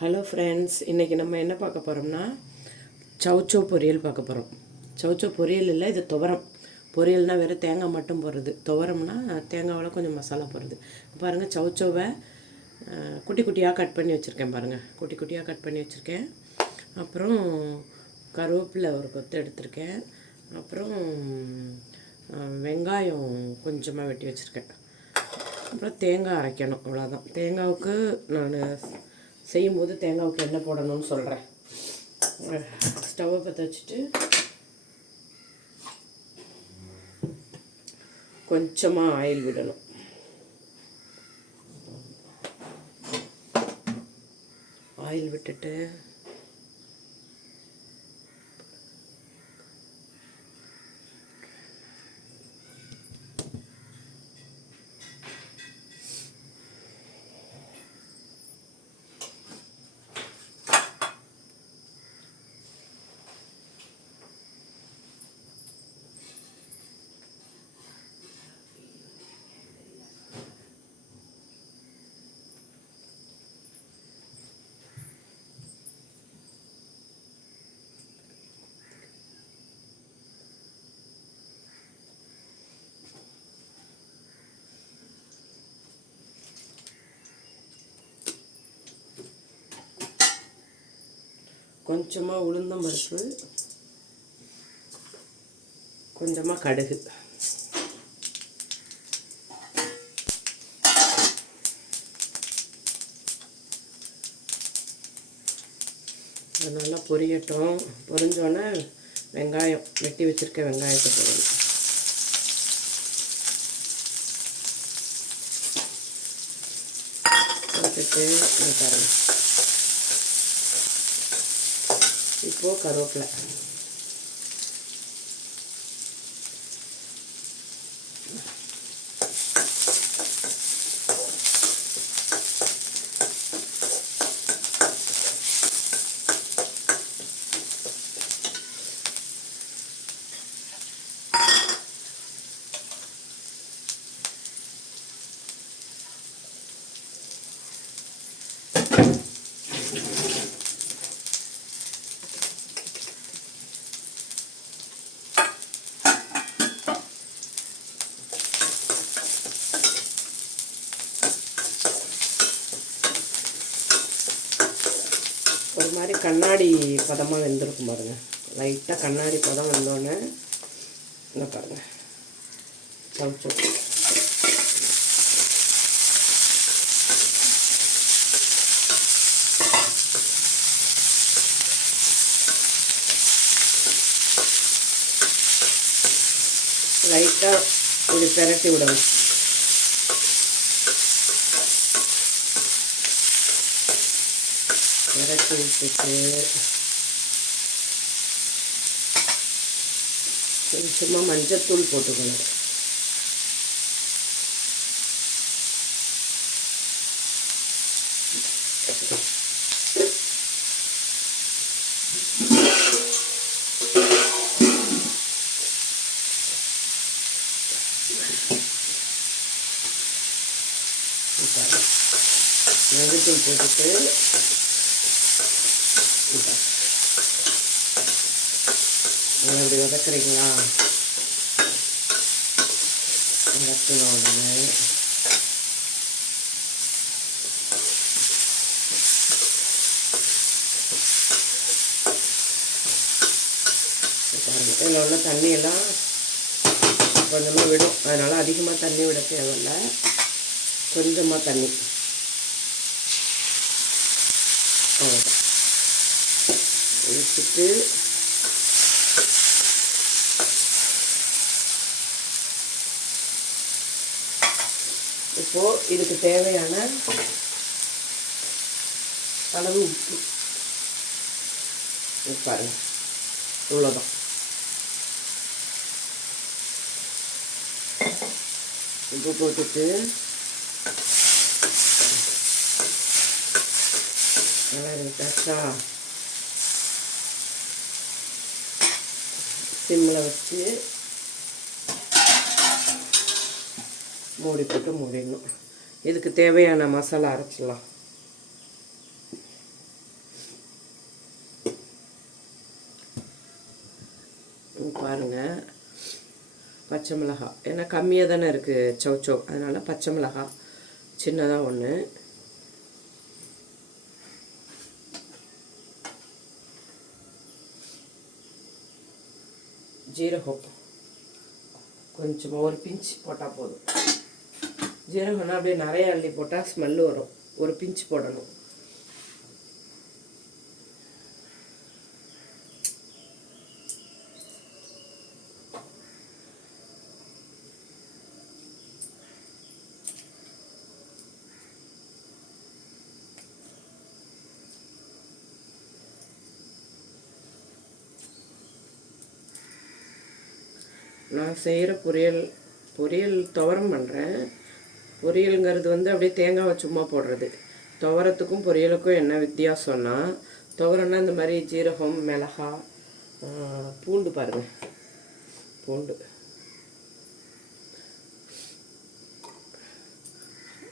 Hello friends, இன்றைக்கி நம்ம என்ன பார்க்க போகிறோம்னா சௌச்சோ பொரியல் பார்க்க போகிறோம். சௌச்சோ பொரியல் இல்லை, இது துவரம். பொரியல்னால் வெறும் தேங்காய் மட்டும் போடுறது. துவரம்னா தேங்காவில் கொஞ்சம் மசாலா போடுறது. பாருங்கள், சௌச்சோவை குட்டி குட்டியாக கட் பண்ணி வச்சுருக்கேன். பாருங்கள், குட்டி குட்டியாக கட் பண்ணி வச்சுருக்கேன். அப்புறம் கருவேப்பிலை ஒரு கொத்து எடுத்திருக்கேன். அப்புறம் வெங்காயம் கொஞ்சமாக வெட்டி வச்சுருக்கேன். அப்புறம் தேங்காய் அரைக்கணும், அவ்வளோதான். தேங்காவுக்கு நான் செய்யும்போது தேங்காவுக்கு என்ன போடணும்னு சொல்கிறேன். ஸ்டவ்வை பற்ற வச்சுட்டு கொஞ்சமாக ஆயில் விடணும். ஆயில் விட்டுட்டு கொஞ்சமாக உளுந்தம் பருப்பு, கொஞ்சமாக கடுகு, நல்லா பொரியட்டும். பொரிஞ்சோன்னே வெங்காயம் வெட்டி வச்சுருக்க வெங்காயத்தை போடணும். போட்டுட்டு தரணும். இப்போது கருவேப்பிலை, ஒரு மாதிரி கண்ணாடி பதமாக வெந்திருக்கும் பாருங்கள். லைட்டாக கண்ணாடி பதம் வந்தோடனே என்ன பாருங்கள், சௌச்சோ லைட்டாக இப்படி பெரட்டி விடணும். பெரட்டி விட்டுட்டு கொஞ்சமாக மஞ்சத்தூள் போட்டுக்கணும். மஞ்சத்தூள் போட்டுட்டு அப்படி வதக்குறீங்களா? வதக்கின உடனே பாருங்கள், இதில் உள்ள தண்ணியெல்லாம் கொஞ்சமாக விடும். அதனால் அதிகமாக தண்ணி விட தேவையில்லை, கொஞ்சமாக தண்ணி, அவ்வளோதான். வச்சுட்டு இப்போது இதுக்கு தேவையான அளவு உப்பு பாருங்க, இவ்வளோதான். உப்பு போட்டுட்டு நல்லா இருக்காச்சா, சிம்மில் வச்சு மூடி போட்டு மூடிடணும். இதுக்கு தேவையான மசாலா அரைச்சிடலாம். பாருங்கள், பச்சை மிளகாய் ஏன்னா கம்மியாக தானே இருக்குது சௌச்சோ, அதனால் பச்சை மிளகாய் சின்னதாக ஒன்று, ஜீரகம் கொஞ்சமாக ஒரு பிஞ்ச் போட்டால் போதும். ஜீரகம்னா அப்படியே நிறைய அள்ளி போட்டால் ஸ்மெல்லு வரும், ஒரு பிஞ்ச் போடணும். நான் செய்கிற பொரியல் துவரம் பண்ணுறேன். பொரியலுங்கிறது வந்து அப்படியே தேங்காவை சும்மா போடுறது. துவரத்துக்கும் பொரியலுக்கும் என்ன வித்தியாசம்னா, துவரம்னா இந்த மாதிரி ஜீரகம், மிளகாய், பூண்டு பாருங்கள், பூண்டு,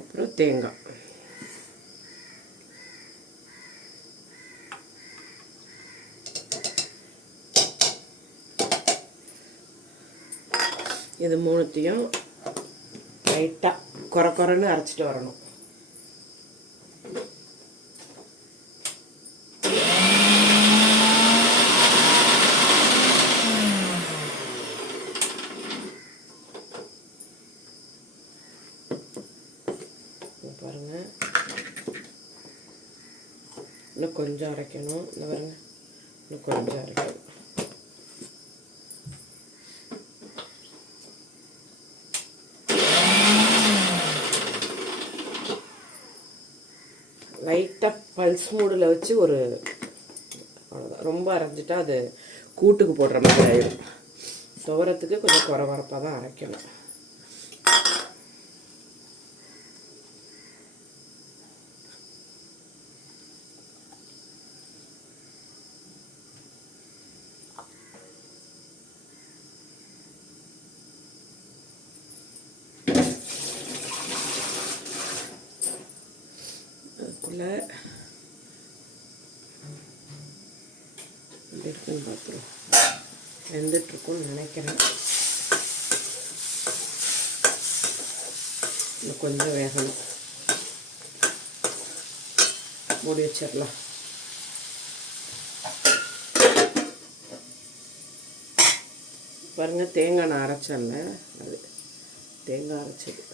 அப்புறம் தேங்காய். இது மூணுத்தையும் லைட்டாக குறைன்னு அரைச்சிட்டு வரணும். பாருங்கள், இன்னும் கொஞ்சம் அரைக்கணும். இந்த பாருங்கள், இன்னும் கொஞ்சம் அரைக்கணும். லைட்டாக பல்ஸ் மூடில் வச்சு ஒரு அவ்வளோதான். ரொம்ப அரைஞ்சிட்டா அது கூட்டுக்கு போடுற மாதிரி ஆயிடும். துவரத்துக்கு கொஞ்சம் குறவரப்பாக தான் அரைக்கணும். அதுக்குள்ளே இருக்குன்னு பார்த்துருவோம். வெந்துட்டுருக்குன்னு நினைக்கிறேன். இன்னும் கொஞ்சம் வேகணும். மூடி வச்சிடலாம். பாருங்கள், தேங்காய் நான் அரைச்சேன்ல, அது தேங்காய் அரைச்சது.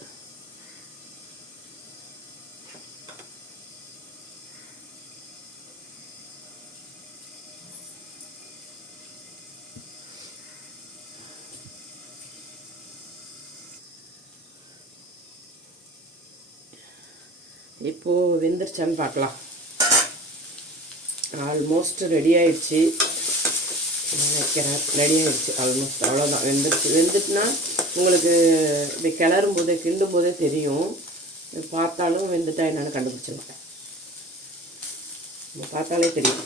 இப்போது வெந்துருச்சான்னு பார்க்கலாம். ஆல்மோஸ்ட் ரெடி ஆயிடுச்சு நினைக்கிறேன். ரெடி ஆகிடுச்சு ஆல்மோஸ்ட், அவ்வளோதான். வெந்துட்டுனா உங்களுக்கு இப்படி கிளறும் போதே கிண்டும் போதே தெரியும். பார்த்தாலும் வெந்துட்டா என்னென்னு கண்டுபிடிச்சிருவேன். நம்ம பார்த்தாலே தெரியும்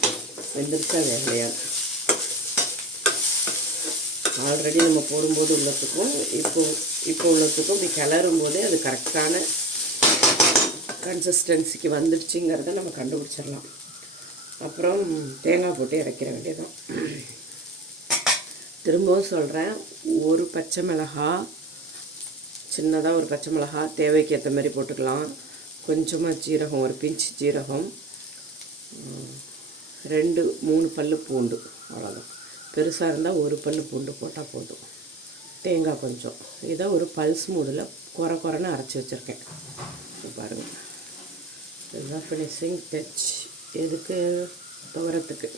வெந்துருச்சா வேலையா. ஆல்ரெடி நம்ம போடும்போது உள்ளத்துக்கும் இப்போ உள்ளத்துக்கும் இப்படி கிளறும் போதே அது கரெக்டான கன்சிஸ்டன்சிக்கு வந்துடுச்சுங்கிறத நம்ம கண்டுபிடிச்சிடலாம். அப்புறம் தேங்காய் போட்டு இறக்கிற வேண்டியதான். திரும்பவும் சொல்கிறேன், ஒரு பச்சை மிளகாய், சின்னதாக ஒரு பச்சை மிளகாய் தேவைக்கு ஏற்ற மாதிரி போட்டுக்கலாம். கொஞ்சமாக ஜீரகம், ஒரு பிஞ்ச் ஜீரகம், 2-3 பல் பூண்டு, அவ்வளோதான். பெருசாக இருந்தால் ஒரு பல் பூண்டு போட்டால் போதும். தேங்காய் கொஞ்சம். இதை ஒரு பல்ஸ் மூடில் குறைன்னு அரைச்சி வச்சுருக்கேன். பாருங்கள், இதுதான் ஃபினிஷிங் டச். எதுக்கு? துவரத்துக்கு.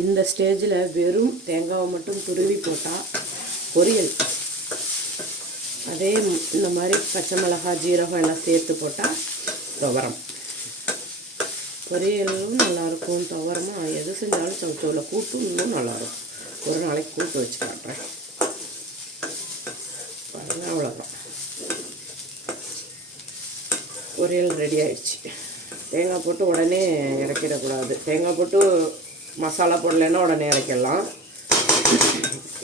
இந்த ஸ்டேஜில் வெறும் தேங்காவை மட்டும் துருவி போட்டால் பொரியல். அதே இந்த மாதிரி பச்சை மிளகாய், ஜீரகம் எல்லாம் சேர்த்து போட்டால் துவரம். பொரியலும் நல்லாயிருக்கும், துவரமாக எது செஞ்சாலும் சமைச்சோவில் கூட்டும் இன்னும் நல்லாயிருக்கும். ஒரு நாளைக்கு கூட்டு வச்சு காட்டுறேன் பாருங்கள். அவ்வளோதான், பொரியல் ரெடி ஆயிடுச்சு. தேங்காய் போட்டு உடனே இறக்கிடக்கூடாது. தேங்காய் போட்டு மசாலா போடலைன்னா உடனே இறக்கிடலாம்.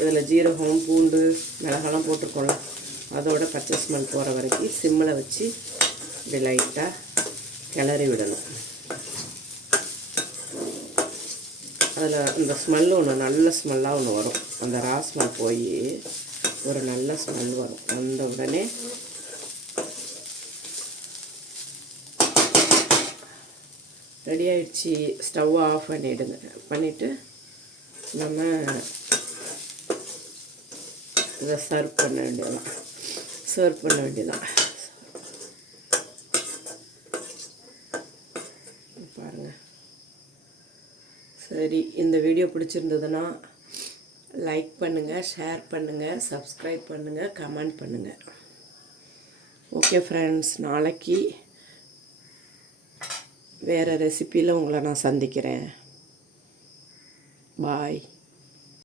இதில் ஜீரகம், பூண்டு, மிளகாலாம் போட்டுக்கொள்ள, அதோட பச்சை ஸ்மெல் போகிற வரைக்கும் சிம்மில் வச்சு இப்படி லைட்டாக கிளறி விடணும். அதில் இந்த ஸ்மெல்லு ஒன்று நல்ல ஸ்மெல்லாக ஒன்று வரும். அந்த ரா ஸ்மெல் போய் ஒரு நல்ல ஸ்மெல் வரும். வந்த உடனே ரெடி ஆகிடுச்சி. ஸ்டவ் ஆஃப் பண்ணிவிடுங்க. பண்ணிவிட்டு நம்ம இதை சர்வ் பண்ண வேண்டியதான். பாருங்கள். சரி, இந்த வீடியோ பிடிச்சிருந்ததுன்னா லைக் பண்ணுங்கள், ஷேர் பண்ணுங்கள், சப்ஸ்கிரைப் பண்ணுங்கள், கமெண்ட் பண்ணுங்கள். ஓகே ஃப்ரெண்ட்ஸ், நாளைக்கு வேறு ரெசிப்பியில் உங்களை நான் சந்திக்கிறேன். பாய்.